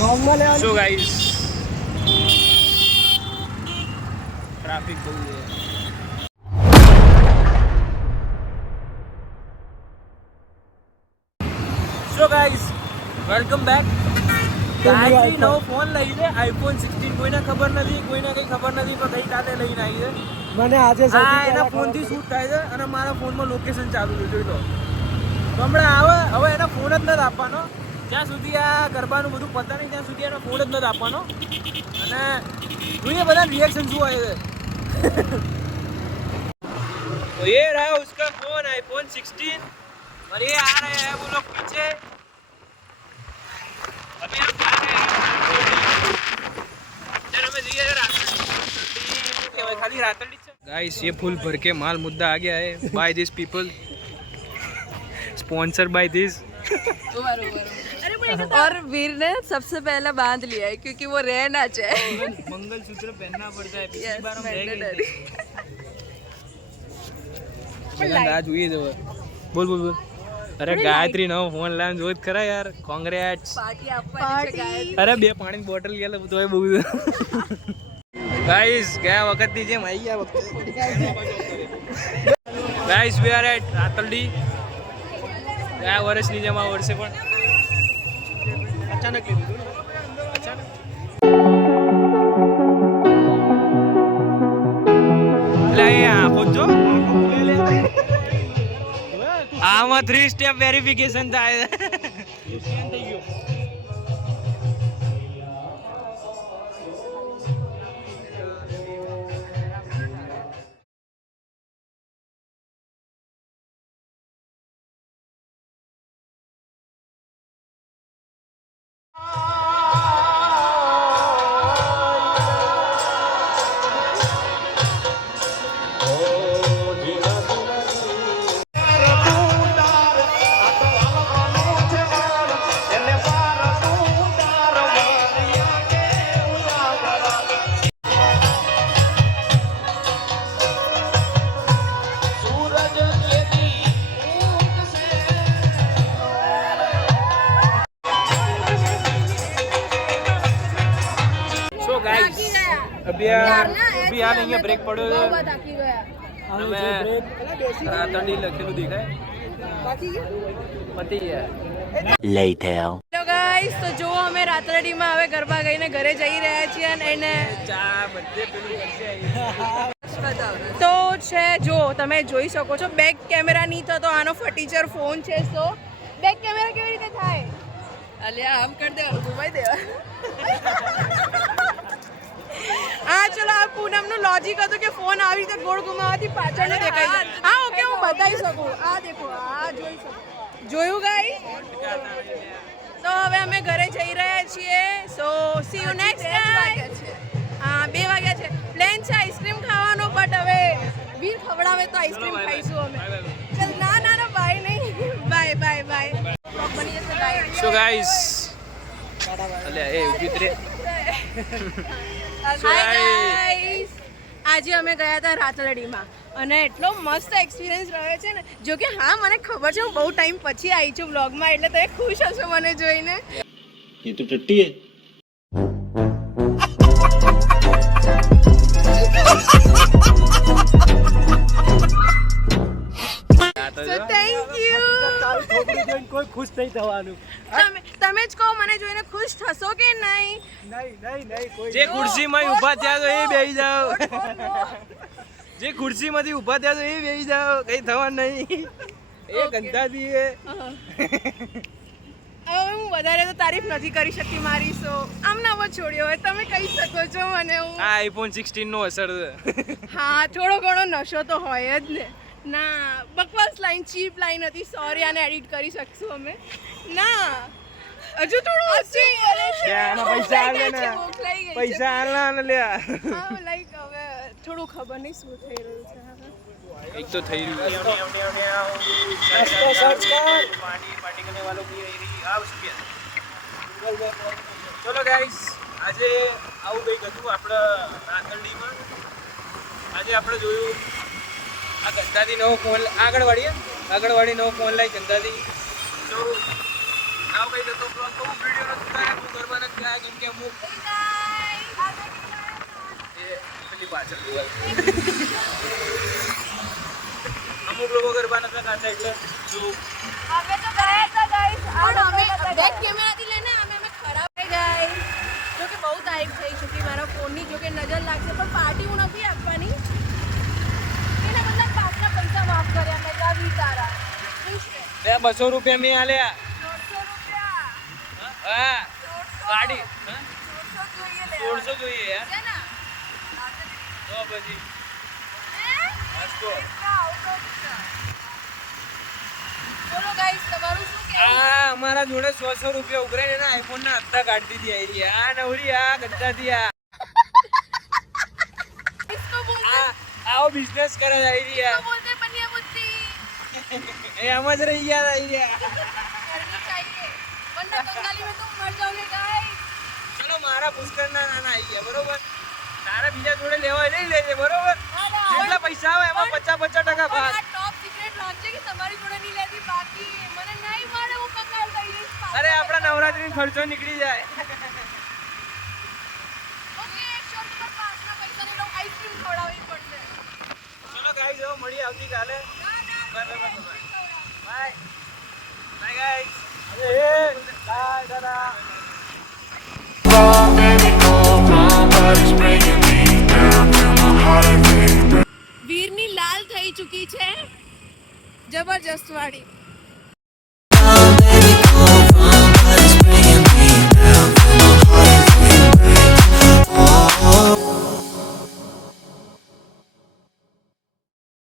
So guys, traffic બહુ છે. So guys, welcome back. Gayatri નવો ફોન લઈ છે, આઈફોન 16. કોઈને ખબર નથી, કોઈને કઈ ખબર નથી, તો કઈ કાલે લઈને આવી છે. મને આજે એના ફોનથી શૂટ થાય છે અને મારા ફોનમાં લોકેશન ચાલુ છે, જોઈ લો. તો હમણાં આવે, હવે એના ફોન જ નથી આપવાનો જ્યાં સુધી આ ગરબાનું બધું પતા નહીં, ત્યાં સુધી એનો ફોન જ નથી આપવાનો. અને જોઈએ બધા રિએક્શન શું આવે છે. तो ये रहा उसका फोन आईफोन 16 और ये आ रहे हैं वो लोग पीछे. अभी हम जा रहे हैं हमें दिए खाली रातड़ी. गाइस ये फुल भर के माल मुद्दा आ गया है. By this people, sponsor by this. और वीर ने सबसे पहले बांध लिया है क्योंकि वो रह ना चाहे. मंगलसूत्र पहनना पड़ता है. पिछली बार हम रह गए थे. राज हुई है. बोल बोल बोल. अरे गायत्री नવો ફોન લાવ જોત ખરા યાર. કોંગ્રેટ્સ. पार्टी અરે બે પાણીની બોટલ ગયા તોય બહુ. ગાઈસ ગયા વખતની જેમ આવી ગયા વખતે. ગાઈસ વી આર એટ રાતલડી. ગયા વર્ષની જેમ આ વર્ષે પણ અચાનક લીધું ને. અચાનક લે આ પહોંચો. આમાં 3 સ્ટેપ વેરિફિકેશન થાય. अभी यहाँ नहीं है, ब्रेक पड़ो है. रातड़ी लखेલું દેખાય. પતિ है. હેલો ગાઈસ, તો જો અમે રાતરડીમાં હવે ગરબા ગઈને ઘરે જઈ રહ્યા છીએ અને એને ચા બધે પેલું કરશે. તો છે જો તમે જોઈ શકો છો, બેક કેમેરા નહીં થતો આનો ફર્ટીચર ફોન છે. તો બેક કેમેરા કેવી રીતે થાય? અલ્યા આમ કરી દે, ઘુમાઈ દેવા. હા ચલો, આ પૂનમનું લોજિક હતું કે ફોન આવી રીતે ગોળ ઘુમાવાથી પાછળ દેખાય છે. હા ઓકે, હું બતાવી શકું. આ દેખો, આ જોઈ શકો. જોયું ગાઈ? તો હવે અમે ઘરે જઈ રહ્યા છીએ. સો સી યુ નેક્સ્ટ ટાઈમ. હા 2 વાગ્યા છે. પ્લેન છે આઈસ્ક્રીમ ખાવાનો, બટ હવે વીર ખવડાવે તો આઈસ્ક્રીમ ખાઈશું અમે. ચલ ના ના ના, બાય નહીં, બાય બાય બાય. બની જશે બાય. સો ગાઈસ અલ્યા એ ઉભી રે. હાય ગાઈસ, આજે અમે ગયા હતા રાતલડીમાં અને એટલો મસ્ત એક્સપિરિયન્સ રહ્યો છે ને. જો કે હા મને ખબર છે હું બહુ ટાઈમ પછી આવી છું વ્લોગમાં, એટલે તમે ખુશ હશો મને જોઈને. ये तो टट्टी है. So thank you. કોઈ ખુશ નહીં થવાનું. તમે જ કહો, મને જોઈને ખુશ થશો કે નહીં? નહીં કોઈ. જે ખુરશીમાં ઊભા થયા તો એ બેસી જાઓ. જે ખુરશીમાંથી ઊભા થયા તો એ બેસી જાઓ. કઈ થવા નહીં. એ ગંધાથી એ. હવે હું વધારે તો તારીફ નથી કરી શકતી મારી. સો આમ નવો છોડ્યો હોય, તમે કહી શકો છો મને. હું આ આઈફોન 16 નો અસર છે. હા થોડો ઘણો નશો તો હોય જ ને. ના બકવાસ લાઈન, ચીપ લાઈન હતી. સોરી, આને એડિટ કરી શકશું અમે. ના હજુ થોડું ઓછી. આના પૈસા આવે ને, પૈસા આલા ને લ્યા. હા લાઈક હવે થોડું ખબર નહીં શું થઈ રહ્યું છે. એક તો થઈ રહ્યું છે. પાર્ટી કરને વાલો की આવ સુપિયા. ચલો ગાઈસ, આજે આવું કંઈક હતું આપણે રાતરડીમાં. આજે આપણે જોયું આ ગંધાથી નવો ફોન. આગળ વાળી નવો ફોન લાવી ગંધાથી. તો આવો કઈ તો બ્લોગ તો વિડિયો નો સુધારે હું કરવા નથી ગયા કેમ કે અમુક એ પેલી પાછળ જોવાય અમુક લોકો ગરબા નથી કરતા એટલે જો અમે તો ગયા હતા ગાઈસ પણ અમે બેક કેમેરાથી લઈને અમે ખરાબ થઈ ગાઈસ જો કે બહુ તારીફ થઈ ચૂકી મારા ફોનની જો કે નજર લાગશે પણ પાર્ટી હું નથી આપવાની એને બદલે પાછલા પૈસા માફ કર્યા મેં જા વિચારા ખુશ છે બે 200 રૂપિયા મેં આલ્યા 100 રૂપિયા હા ગાડી 100 150 જોઈએ જોઈએ યાર છે ને તો પછી આસ્કો બોલો ગાઈસ તમારું શું કહેવું આ અમારા જોડે 100 રૂપિયા ઉઘરાઈને એના આઈફોન ના હપ્તા કાઢતી હતી આઈ આ નવરી આ ગદ્દાથી આ इसको बोलते આ આવો બિઝનેસ કરે આઈ રહ્યા बोलते बनिया बुद्धि એ આમ જ રહી ગયા આઈ રહ્યા करनी चाहिए वरना बंगाली में तुम मर जाओगे गाइस ચલો મારા પુષ્કર ના નાના આઈ ગયા બરોબર તારા બીજા જોડે લેવા લઈ લેજે બરોબર જેટલા પૈસા આવે એમાં 50% ભાગ આ ટોપ સિક્રેટ રાખજે કે તમારી જોડે નહીં લેતી બાકી મને નહીં મળે હું કંગાલ થઈ જઈશ અરે આપણા નવરાત્રી ખર્ચો નીકળી જાય ઓકે એક શોટ પર પાસના પૈસા લઈ લો આઈસ્ક્રીમ ખવડાવવી પડશે ચલો ગાઈસ હવે મળીએ આવતીકાલે બાય બાય ગાઈસ બાય દાદા વીરની લાલ થઈ ચૂકી છે જબરજસ્ત વાળી